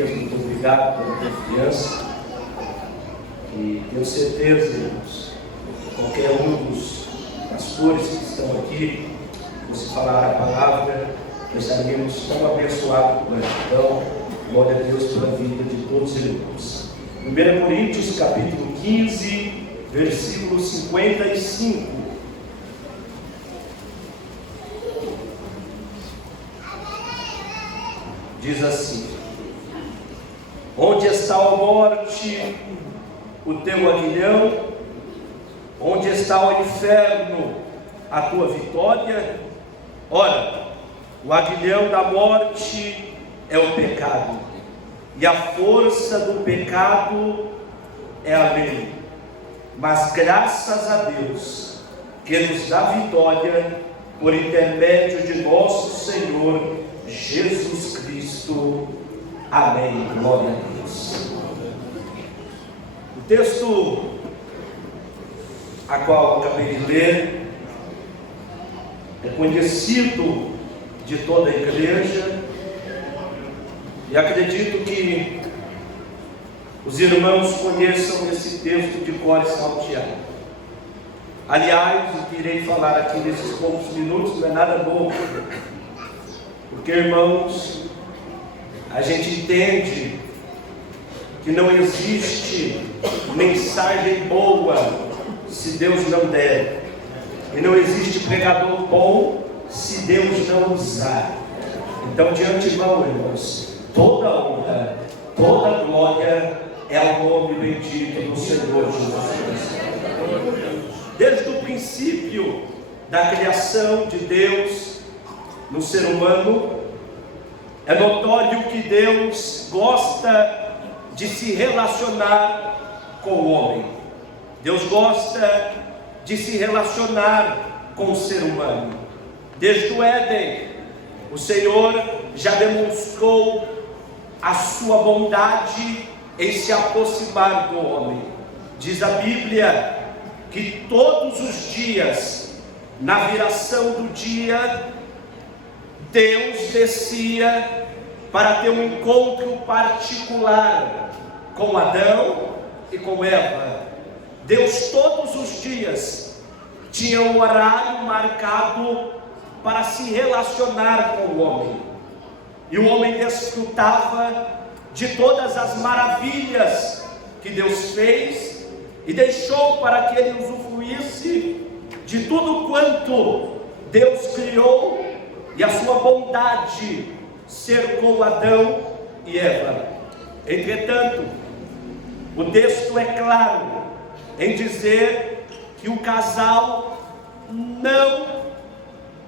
Ezequias, muito obrigado pela confiança. E tenho certeza, irmãos, qualquer um dos pastores que estão aqui, você falar a palavra, nós estaríamos tão abençoados com ela. Então, glória a Deus pela vida de todos os irmãos. 1 Coríntios, capítulo 15, versículo 55. Diz assim: onde está a morte, o teu aguilhão? Onde está o inferno, a tua vitória? Ora, o aguilhão da morte é o pecado, e a força do pecado é a lei. Mas graças a Deus, que nos dá vitória por intermédio de nosso Senhor Jesus Cristo. Amém. Glória a Deus. O texto a qual eu acabei de ler é conhecido de toda a igreja, e acredito que os irmãos conheçam esse texto de cor e salteado. Aliás, o que irei falar aqui nesses poucos minutos não é nada novo, porque, irmãos, a gente entende que não existe mensagem boa se Deus não der, e não existe pregador bom se Deus não usar. Então, de antemão, irmãos, toda honra, toda glória é ao nome bendito do Senhor Jesus Cristo. Desde o princípio da criação de Deus no ser humano, é notório que Deus gosta de se relacionar com o homem. Deus gosta de se relacionar com o ser humano. Desde o Éden, o Senhor já demonstrou a sua bondade em se aproximar do homem. Diz a Bíblia que todos os dias, na viração do dia, Deus descia para ter um encontro particular com Adão e com Eva. Deus todos os dias tinha um horário marcado para se relacionar com o homem, e o homem desfrutava de todas as maravilhas que Deus fez e deixou para que ele usufruísse de tudo quanto Deus criou, e a sua bondade cercou Adão e Eva. Entretanto, o texto é claro em dizer que o casal não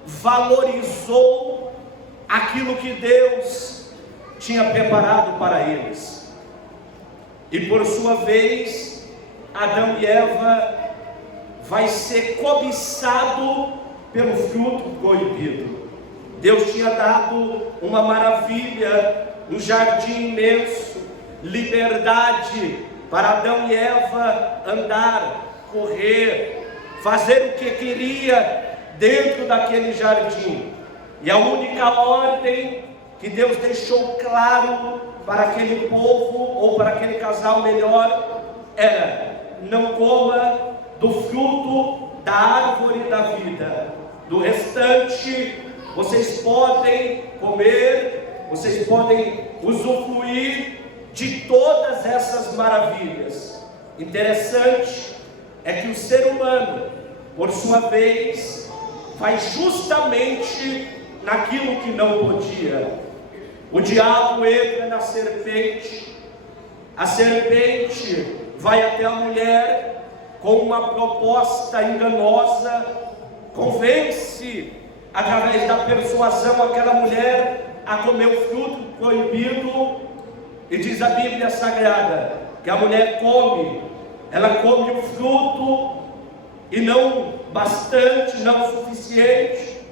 valorizou aquilo que Deus tinha preparado para eles, e por sua vez, Adão e Eva vai ser cobiçado pelo fruto proibido. Deus tinha dado uma maravilha, um jardim imenso, liberdade para Adão e Eva andar, correr, fazer o que queria dentro daquele jardim. E a única ordem que Deus deixou claro para aquele povo, ou para aquele casal melhor, era: não coma do fruto da árvore da vida. Do restante, vocês podem comer, vocês podem usufruir de todas essas maravilhas. Interessante é que o ser humano, por sua vez, vai justamente naquilo que não podia. O diabo entra na serpente, a serpente vai até a mulher com uma proposta enganosa, convence através da persuasão aquela mulher a comer o fruto proibido, e diz a Bíblia Sagrada que a mulher come, ela come o fruto, e não bastante, não o suficiente,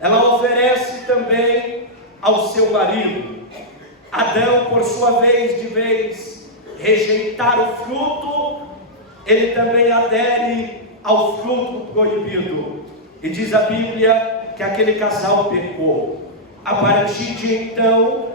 ela oferece também ao seu marido. Adão, por sua vez, de vez rejeitar o fruto, ele também adere ao fruto proibido, e diz a Bíblia que aquele casal pecou. A partir de então,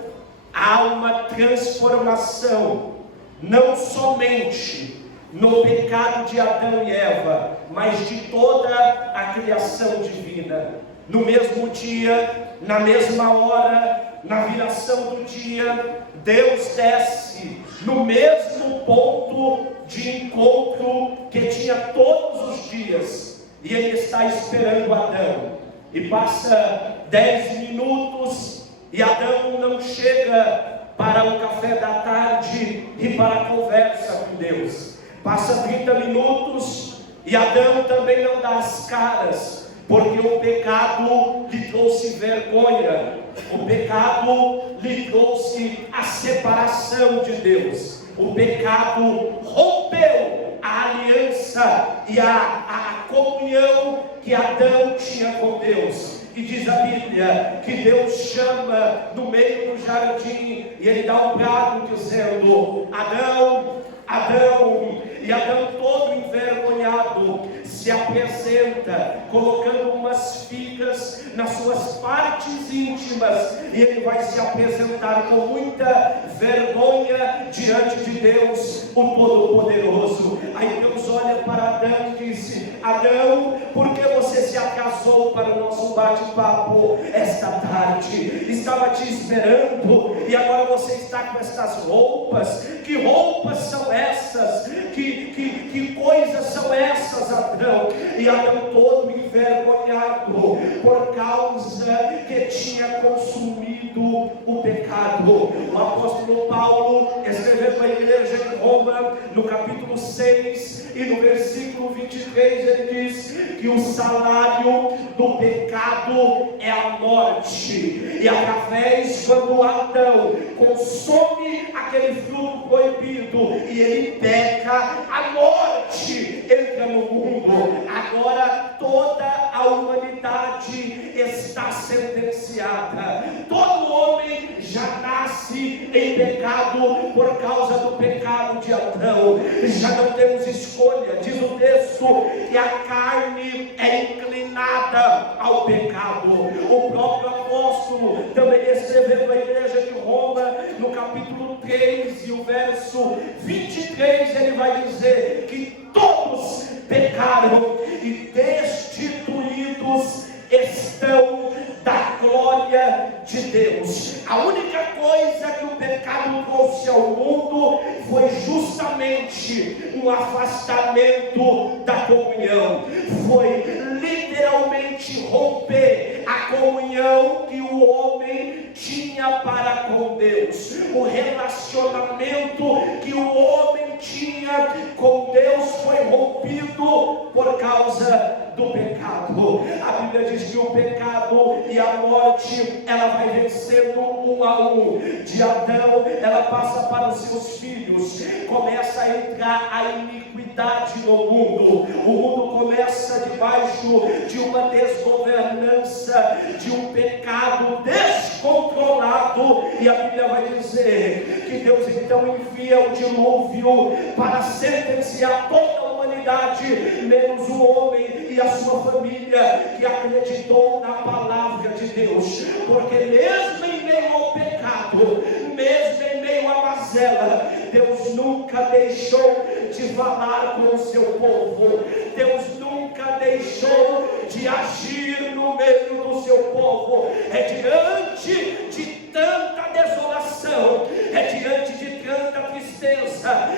a há uma transformação, não somente no pecado de Adão e Eva, mas de toda a criação divina. No mesmo dia, na mesma hora, na viração do dia, Deus desce no mesmo ponto de encontro que tinha todos os dias, e Ele está esperando Adão. E passa 10 minutos e Adão não chega para o café da tarde e para a conversa com Deus. Passa 30 minutos e Adão também não dá as caras, porque o pecado lhe trouxe vergonha, o pecado lhe trouxe a separação de Deus, o pecado rompeu a aliança e a comunhão que Adão tinha com Deus. E diz a Bíblia que Deus chama no meio do jardim e Ele dá um brado dizendo: Adão, Adão. E Adão, todo envergonhado, se apresenta, colocando umas figas nas suas partes íntimas, e ele vai se apresentar com muita vergonha diante de Deus, o Todo-Poderoso. Aí Deus olha para Adão e disse: Adão, por que você se atrasou para o nosso bate-papo esta tarde? Estava te esperando, e agora você está com estas roupas. Que roupas são essas? Que coisas são essas, Adão? E Adão, todo envergonhado, por causa que tinha consumido o pecado. O apóstolo Paulo, escrevendo para a igreja em Roma, no capítulo 6 e no versículo 23, ele diz que o salário do pecado é a morte, e através quando Adão consome aquele fruto proibido e ele peca, a morte entra no mundo. Agora toda a humanidade está sentenciada. Todo homem já nasce em pecado por causa do pecado de Adão. Já não temos escolha. Diz o texto que a carne é inclinada ao pecado. O próprio apóstolo também escreveu à igreja de Roma, no capítulo 3 e o verso 23, ele vai dizer que todos pecaram e destituídos estão da glória de Deus. A única coisa que o pecado trouxe ao mundo foi justamente um afastamento da comunhão. Foi literalmente romper a comunhão que o homem tinha para com Deus. O relacionamento que o homem tinha com Deus foi rompido por causa do pecado. A Bíblia diz que o pecado e a morte, ela vai vencendo um a um. De Adão, ela passa para os seus filhos. Começa a entrar a iniquidade no mundo. O mundo começa debaixo de uma desgovernança, de um pecado descontrolado. E a Bíblia vai dizer que Deus então envia o dilúvio para sentenciar toda a humanidade, menos o homem e a sua família que acreditou na palavra de Deus. Porque mesmo em meio ao pecado, mesmo em meio à mazela, Deus nunca deixou de falar com o seu povo. Deus nunca deixou de agir no meio do seu povo. É diante de tanta desolação, é diante de tanta tristeza,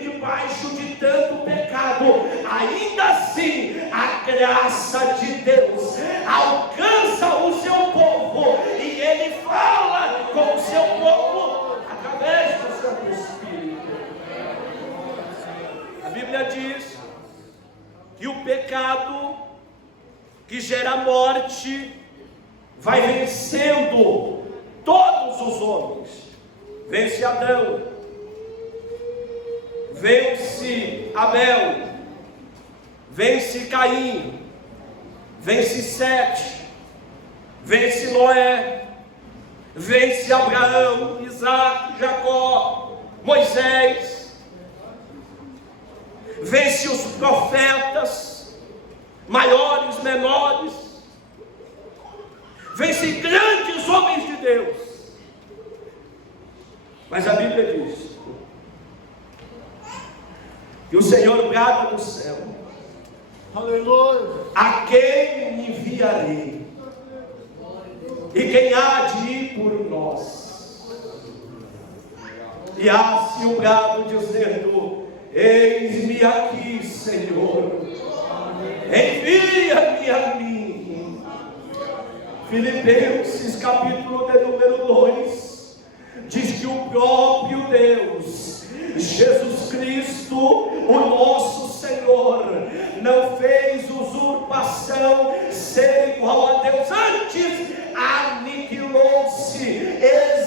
debaixo de tanto pecado, ainda assim a graça de Deus alcança o seu povo e Ele fala com o seu povo através do Santo Espírito. A Bíblia diz que o pecado que gera morte vai vencendo todos os homens. Vence Adão, vence Abel, vence Caim, vence Sete, vence Noé, vence Abraão, Isaac, Jacó, Moisés, vence os profetas, maiores, menores, vence grandes homens de Deus. Mas a Bíblia diz que o Senhor brada do céu: aleluia, a quem enviarei? E quem há de ir por nós? E há-se um brado dizendo: eis-me aqui, Senhor, envia-me a mim. Filipenses capítulo de número 2 diz que o próprio Deus, Jesus Cristo, o nosso Senhor, não fez usurpação ser igual a Deus, antes aniquilou-se,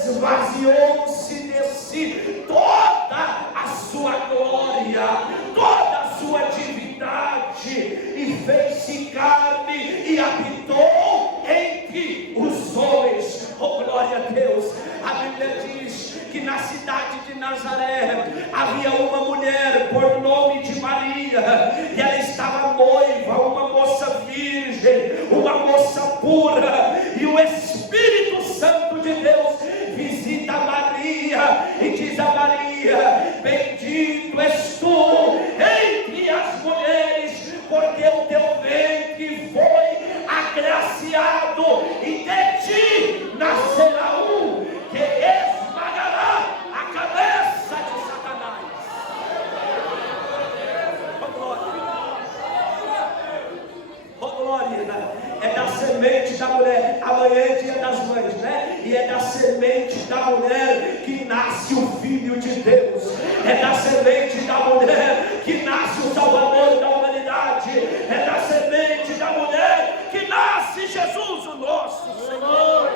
esvaziou-se de si, toda a sua glória, toda a sua divindade, e fez-se carne e habitou entre os homens. Oh, glória a Deus! A Bíblia diz que na cidade de Nazaré havia uma mulher por nome de Maria, e ela estava noiva, uma moça virgem, uma moça pura, e o Espírito Santo de Deus visita Maria e diz a Maria: bendito és tu entre as mulheres, porque o teu ventre foi agraciado, e de ti nascerá um que esmagará a cabeça de Satanás. Oh glória, oh glória. É da semente da mulher. Amanhã é dia das mães, né? E é da semente da mulher que nasce o Filho de Deus. É da semente da mulher que nasce o Salvador da humanidade. É da semente da mulher que nasce Jesus, o nosso Senhor.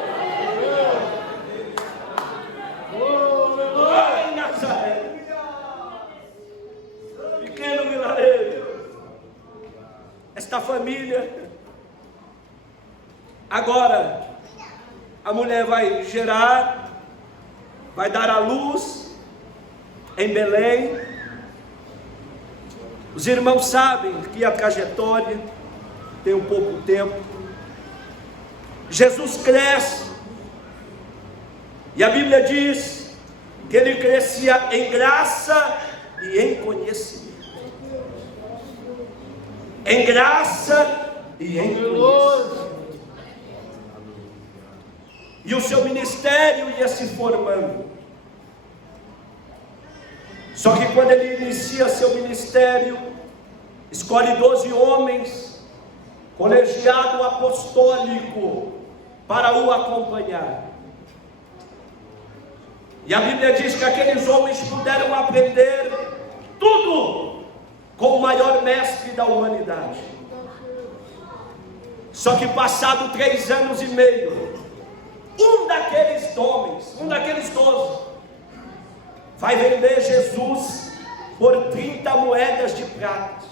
Ai, Nazaré, pequeno vilarejo, esta família. Agora a mulher vai gerar, vai dar à luz em Belém. Os irmãos sabem que a trajetória tem um pouco tempo. Jesus cresce, e a Bíblia diz que ele crescia em graça e em conhecimento. Em graça e em conhecimento. E o seu ministério ia se formando. Só que quando ele inicia seu ministério, escolhe 12 homens, colegiado apostólico, para o acompanhar. E a Bíblia diz que aqueles homens puderam aprender tudo com o maior mestre da humanidade. Só que passado 3 anos e meio, um daqueles homens, um daqueles 12, vai vender Jesus por 30 moedas de prata.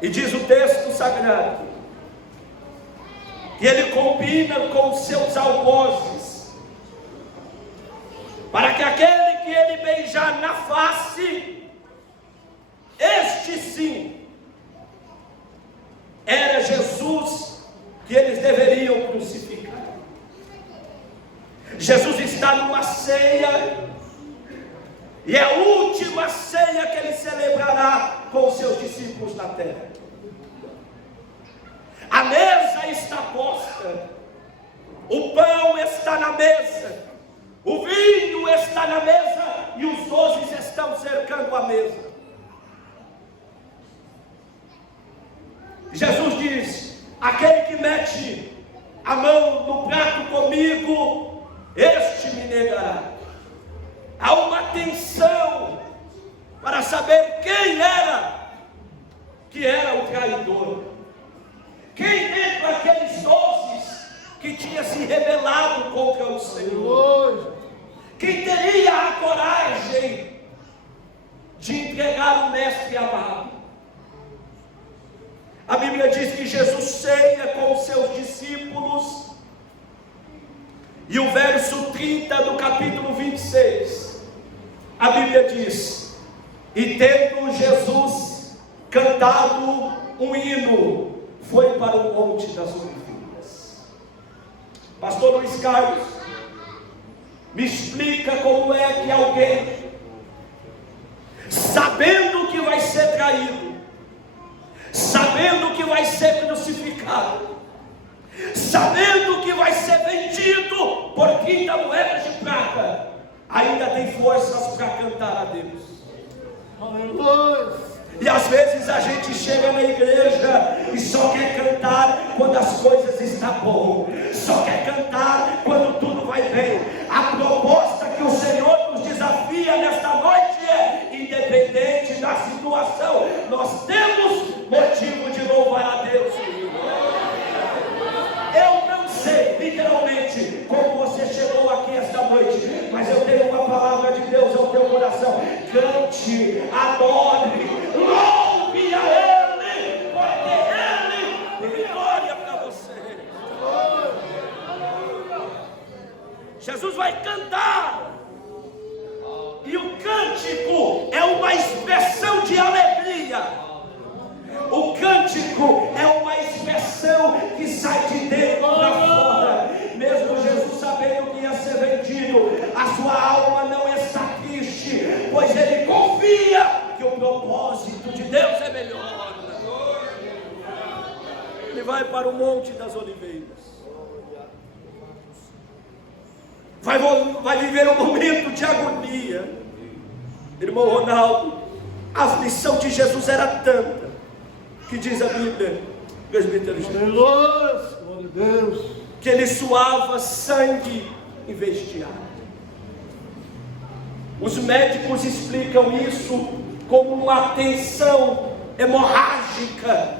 E diz o texto sagrado que ele combina com os seus algozes, para que aquele que ele beijar na face, este sim, era Jesus que eles deveriam crucificar. Jesus está numa ceia, e é a última ceia que ele celebrará com os seus discípulos na terra. A mesa está posta, o pão está na mesa, o vinho está na mesa, e os 12 estão cercando a mesa. Jesus diz: aquele que mete a mão no prato comigo, este me negará. Há uma tensão para saber quem era que era o traidor. Quem dentre aqueles 12 que tinha se rebelado contra o Senhor? Quem teria a coragem de entregar o mestre amado? A Bíblia diz que Jesus ceia com os seus discípulos, e o verso 30 do capítulo 26, a Bíblia diz: e tendo Jesus cantado um hino, foi para o Monte das Oliveiras. Pastor Luiz Carlos, Me explica como é que alguém, sabendo que vai ser traído, sabendo que vai ser crucificado, sabendo que vai ser vendido por 30 moedas de prata, ainda tem forças para cantar a Deus. Aleluia. E às vezes a gente chega na igreja e só quer cantar quando as coisas estão boas, só quer cantar quando tudo vai bem. A proposta que o Senhor nos desafia nesta noite é: independente da situação, nós temos motivo de louvar a Deus. Eu não sei literalmente como você chegou aqui esta noite, mas eu tenho uma palavra de Deus ao teu coração. Cante, adore, louve a Ele, porque Ele tem vitória para você. Jesus vai cantar, e o cântico é uma expressão de alegria. O cântico é uma expressão que sai de dentro para fora. Mesmo Jesus sabendo que ia ser vendido, a sua alma não está triste, pois ele confia que o propósito de Deus é melhor. Ele vai para o Monte das Oliveiras, vai viver um momento de agonia. Irmão Ronaldo, a aflição de Jesus era tanta, que diz a Bíblia, presbítero Deus, que ele suava sangue em vez de água. Os médicos explicam isso como uma tensão hemorrágica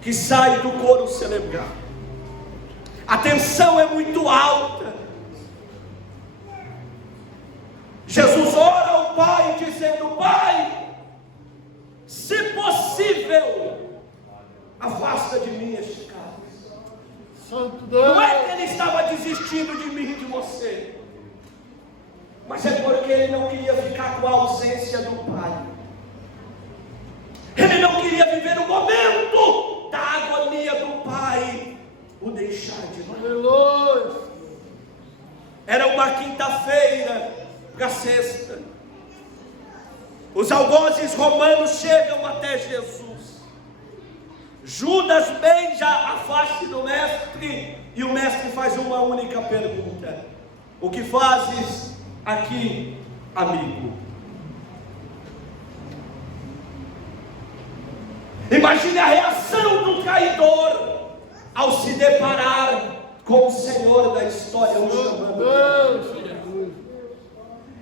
que sai do couro cerebral. A tensão é muito alta. Jesus ora ao Pai dizendo: Pai, se possível, afasta de mim este cálice. Santo Deus. Não é que ele estava desistindo de mim e de você, mas é porque ele não queria ficar com a ausência do Pai. Ele não queria viver o momento da agonia do Pai, o deixar de lado. Era uma quinta-feira para sexta. Os algozes romanos chegam até Jesus. Judas beija a face do mestre, e o mestre faz uma única pergunta: o que fazes aqui, amigo? Imagine a reação do traidor ao se deparar com o Senhor da história, o chamando.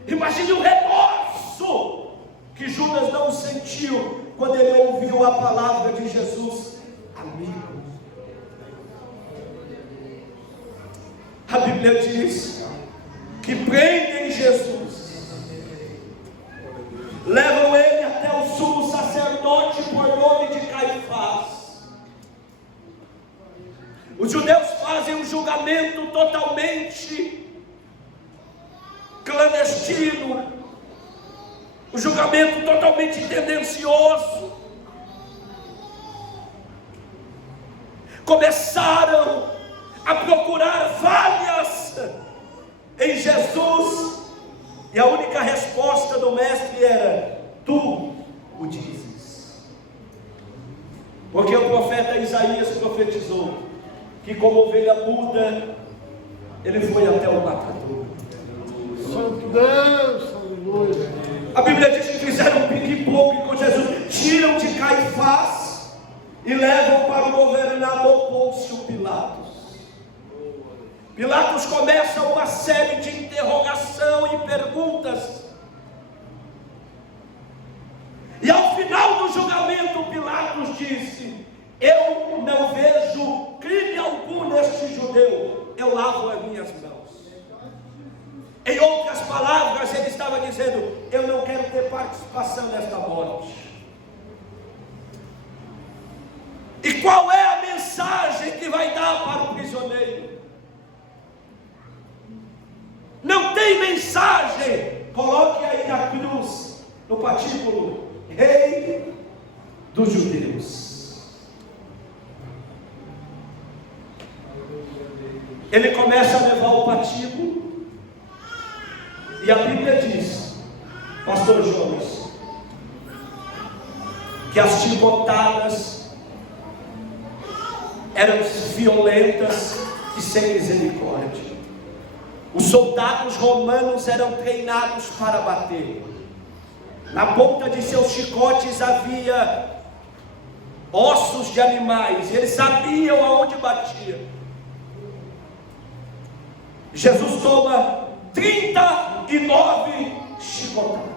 Imagine o remorso que Judas não sentiu quando ele ouviu a palavra de Jesus: amigo. A Bíblia diz que prendem Jesus, levam ele até o sumo sacerdote por nome de Caifás. Os judeus fazem um julgamento totalmente clandestino, um julgamento totalmente tendencioso. Começaram a procurar falhas em Jesus, e a única resposta do mestre era: tu o dizes. Porque o profeta Isaías profetizou que, como ovelha muda, ele foi até o matador. Santo Deus, aleluia. A Bíblia diz que fizeram um pique-poque com Jesus, tiram de Caifás e levam para o governador Pôncio Pilatos. Pilatos começa uma série de interrogação e perguntas, e ao final do julgamento Pilatos disse: eu não vejo crime algum neste judeu, eu lavo as minhas mãos. Em outras palavras, ele estava dizendo: eu não quero ter participação nesta morte. E qual é a mensagem que vai dar para o prisioneiro? Não tem mensagem. Coloque aí na cruz, no patíbulo: Rei dos Judeus. Ele começa a levar o patíbulo, E a Bíblia diz, pastor Jones, que as chicotadas eram violentas e sem misericórdia. Os soldados romanos eram treinados para bater. Na ponta de seus chicotes havia ossos de animais, e eles sabiam aonde batia. Jesus toma 39 chicotadas.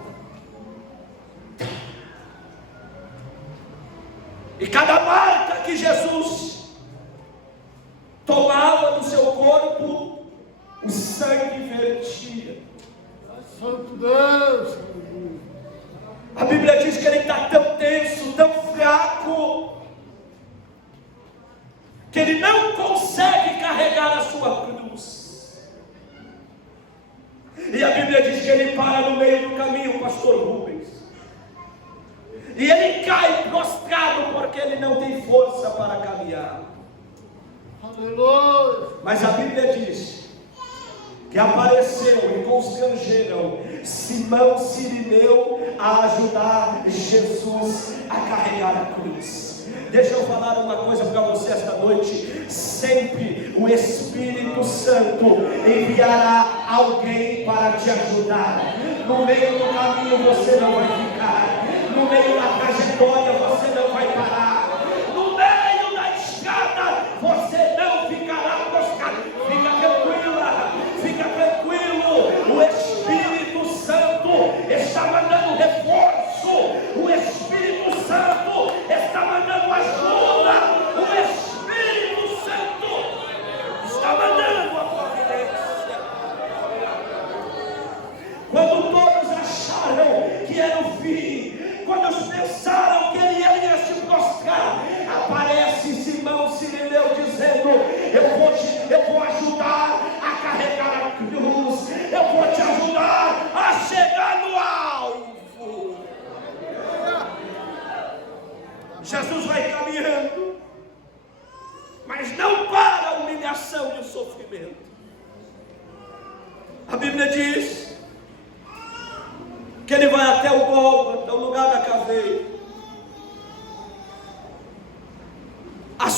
E cada marca que Jesus tomava no seu corpo, o sangue vertia. Santo Deus! A Bíblia diz que ele está tão tenso, tão fraco, que ele não consegue carregar a sua cruz. E a Bíblia diz que ele para no meio do caminho, pastor Rubens. E ele cai prostrado porque ele não tem força para caminhar. Aleluia! Mas a Bíblia diz que apareceu e constrangeram Simão Cirineu a ajudar Jesus a carregar a cruz. Deixa eu falar uma coisa para você esta noite. Sempre o Espírito Santo enviará alguém para te ajudar. No meio do caminho você não vai ficar. No meio da trajetória você não vai parar. No meio da estrada você não ficará prostrado. Fica tranquila, fica tranquilo. O Espírito Santo está mandando reforço. O Espírito Santo está mandando ajuda. O Espírito Santo está mandando a providência. Quando todos acharam que era o fim, quando eles pensaram que ele ia se prostrar, aparece Simão Cirineu dizendo: eu vou ajudar a carregar a cruz, eu vou te ajudar a chegar no alvo. Jesus vai caminhando, mas não para a humilhação e o sofrimento. A Bíblia diz que ele vai até o Gólgota, o lugar da caveira.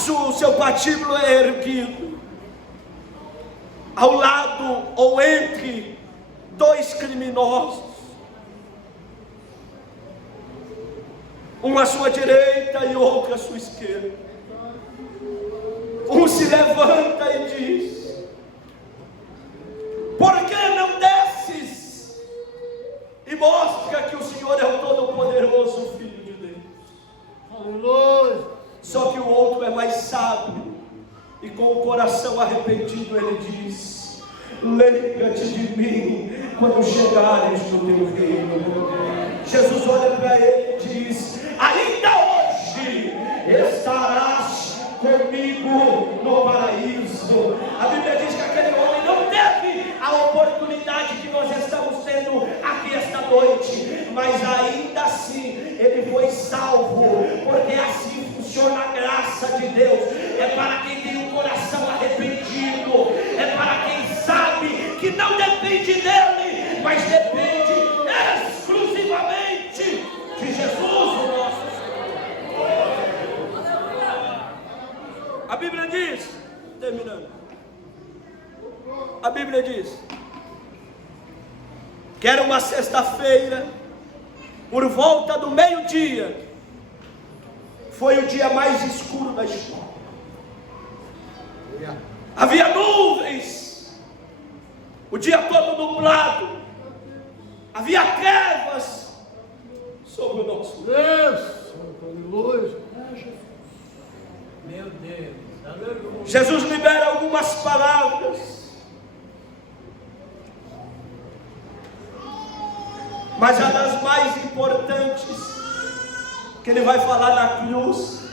O seu patíbulo é erguido ao lado ou entre dois criminosos, um à sua direita e outro à sua esquerda. Um se levanta e diz: por que não desces e mostra que o Senhor é o Todo-Poderoso, Filho de Deus? Aleluia! Só que o outro é mais sábio, e com o coração arrependido ele diz: lembra-te de mim quando chegares no teu reino. Jesus olha para ele e diz: ainda hoje estarás comigo no paraíso. A Bíblia diz que aquele homem não teve a oportunidade que nós estamos tendo aqui esta noite, mas ainda assim ele foi salvo, porque assim funciona a graça de Deus. É para quem tem um coração arrependido, é para quem sabe que não depende dele, mas depende exclusivamente de Jesus, o nosso Senhor. A Bíblia diz, terminando, a Bíblia diz que era uma sexta-feira, por volta do meio-dia. Foi o dia mais escuro da história. Havia nuvens, o dia todo nublado, havia trevas sobre o nosso Deus! Aleluia! Meu Deus, aleluia. Jesus libera algumas palavras, mas a das mais importantes que ele vai falar na cruz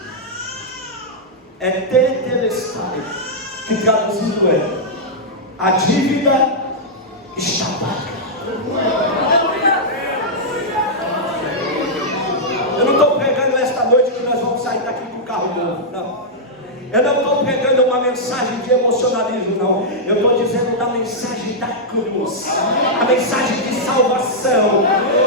é tetelestai, que traduzido é: a dívida está paga. Eu não estou pregando esta noite que nós vamos sair daqui com o carro novo, não. Eu não estou pregando pregando uma mensagem de emocionalismo, não. Eu estou dizendo da mensagem da cruz, a mensagem de salvação,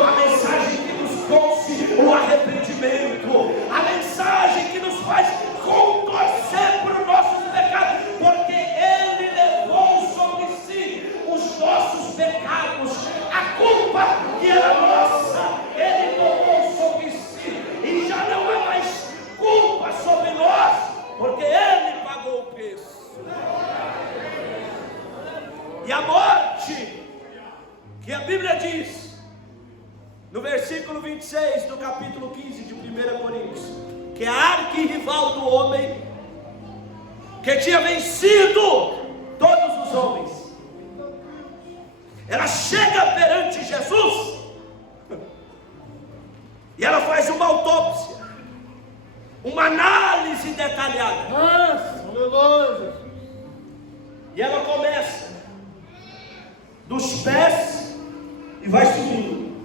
a mensagem que nos trouxe o arrependimento, a mensagem que nos faz contorcer por nossos pecados, porque Ele levou sobre si os nossos pecados, a culpa que era nossa, Ele tomou sobre si, e já não é mais culpa sobre nós, porque Ele pagou o preço. E a morte, que a Bíblia diz, no versículo 26 do capítulo 15 de 1 Coríntios, que é a arquirrival do homem, que tinha vencido todos os homens, ela chega perante Jesus, e ela faz uma autópsia, uma análise detalhada. Nossa, aleluia. E ela começa dos pés e vai subindo,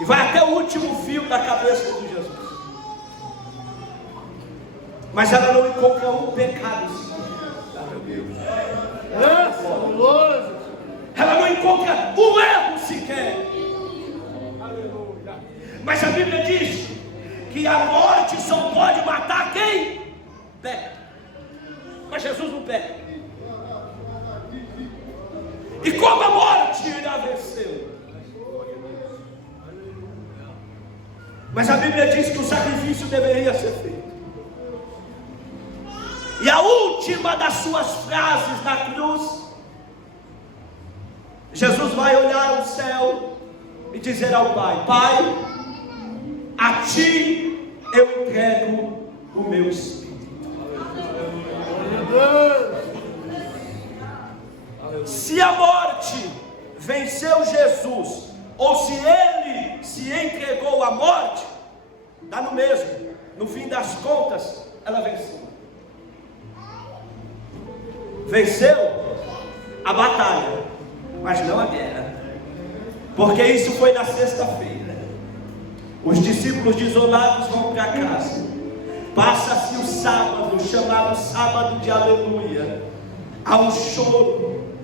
e vai até o último fio da cabeça de Jesus. Mas ela não encontra um pecado sequer. Nossa, aleluia. Ela não encontra um erro sequer. Mas a Bíblia diz que a morte só pode matar quem peca. Mas Jesus não peca. E como a morte irá vencê-lo? Mas a Bíblia diz que o sacrifício deveria ser feito. E a última das suas frases na cruz, Jesus vai olhar o céu e dizer ao Pai: Pai, a Ti eu entrego o meu espírito. Se a morte venceu Jesus, ou se Ele se entregou à morte, dá no mesmo. No fim das contas, ela venceu. Venceu a batalha, mas não a guerra, porque isso foi na sexta-feira. Os discípulos desolados vão para casa. Passa-se o sábado, chamado sábado de aleluia. Há um choro,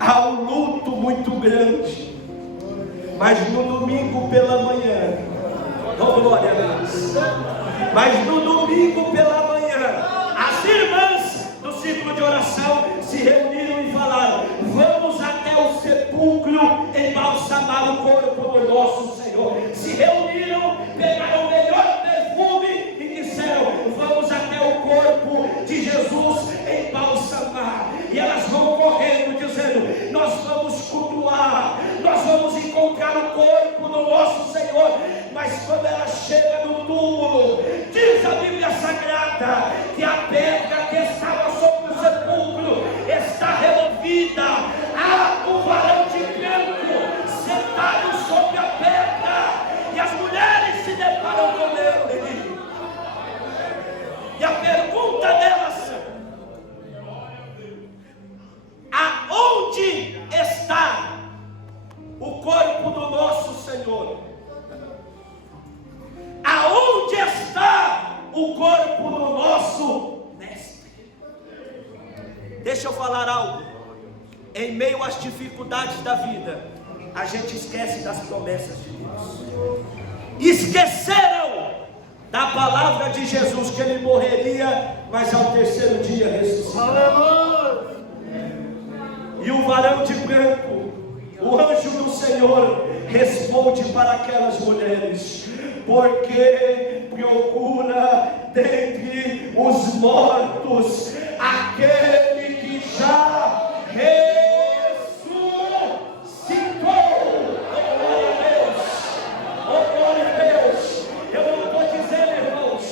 há um luto muito grande. Mas no domingo pela manhã, oh glória a Deus, mas no domingo pela manhã, as irmãs do círculo de oração se reuniram e falaram: vamos até o sepulcro embalsamar o corpo do nosso Senhor. Se reuniram, pegaram o melhor perfume e disseram: vamos até o corpo de Jesus embalsamar. E elas vão correndo dizendo: nós vamos cultuar, nós vamos encontrar o corpo do nosso Senhor. Mas quando ela chega no túmulo, diz a Bíblia Sagrada que a pedra que estava sobre o sepulcro está removida. Há um varão de branco sentado sobre a pedra, e as mulheres se deparam com ele. E a pergunta delas: aonde está o corpo do nosso Senhor? Aonde está o corpo do nosso mestre? Deixa eu falar algo. Em meio às dificuldades da vida, a gente esquece das promessas de Deus. Esqueceram da palavra de Jesus, que Ele morreria, mas ao terceiro dia ressuscitaria. E o varão de branco, o anjo do Senhor, responde para aquelas mulheres: porque procura dentre os mortos aquele que já ressuscitou. Oh glória a Deus. Eu não estou dizendo, irmãos,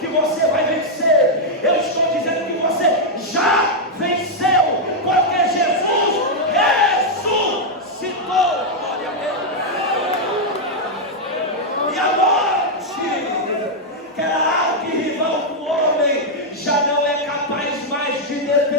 que você vai vencer. Eu estou dizendo que você já venceu, porque Jesus ressuscitou. Glória a Deus. E a morte, que era a arquirrival do homem, já não é capaz mais de deter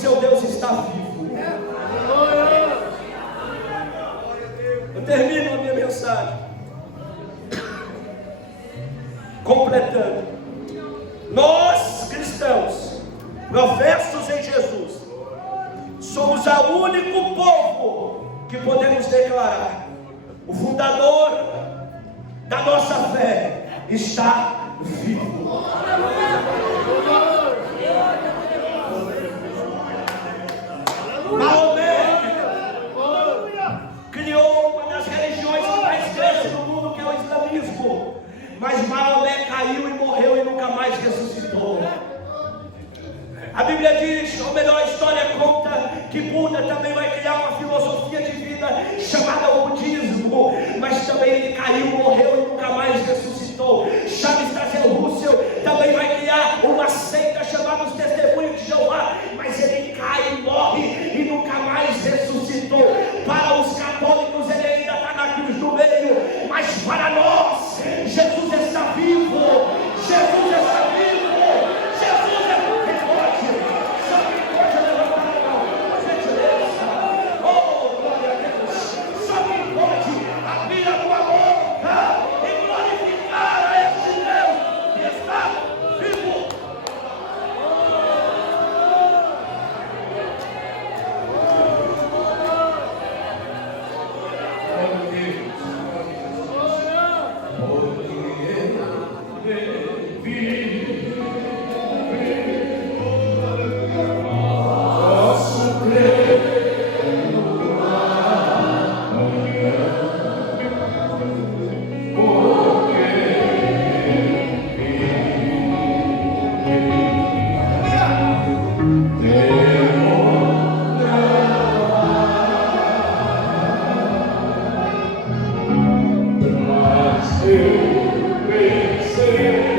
seu Deus está vivo. Eu termino a minha mensagem completando. Nós cristãos, professos em Jesus, somos o único povo que podemos declarar: o fundador da nossa fé está vivo. Maomé criou uma das religiões que mais cresce no mundo, que é o islamismo. Mas Maomé caiu e morreu e nunca mais ressuscitou. A Bíblia diz, ou melhor, a história conta que Buda também vai criar uma filosofia de vida chamada o budismo. Mas também ele caiu, morreu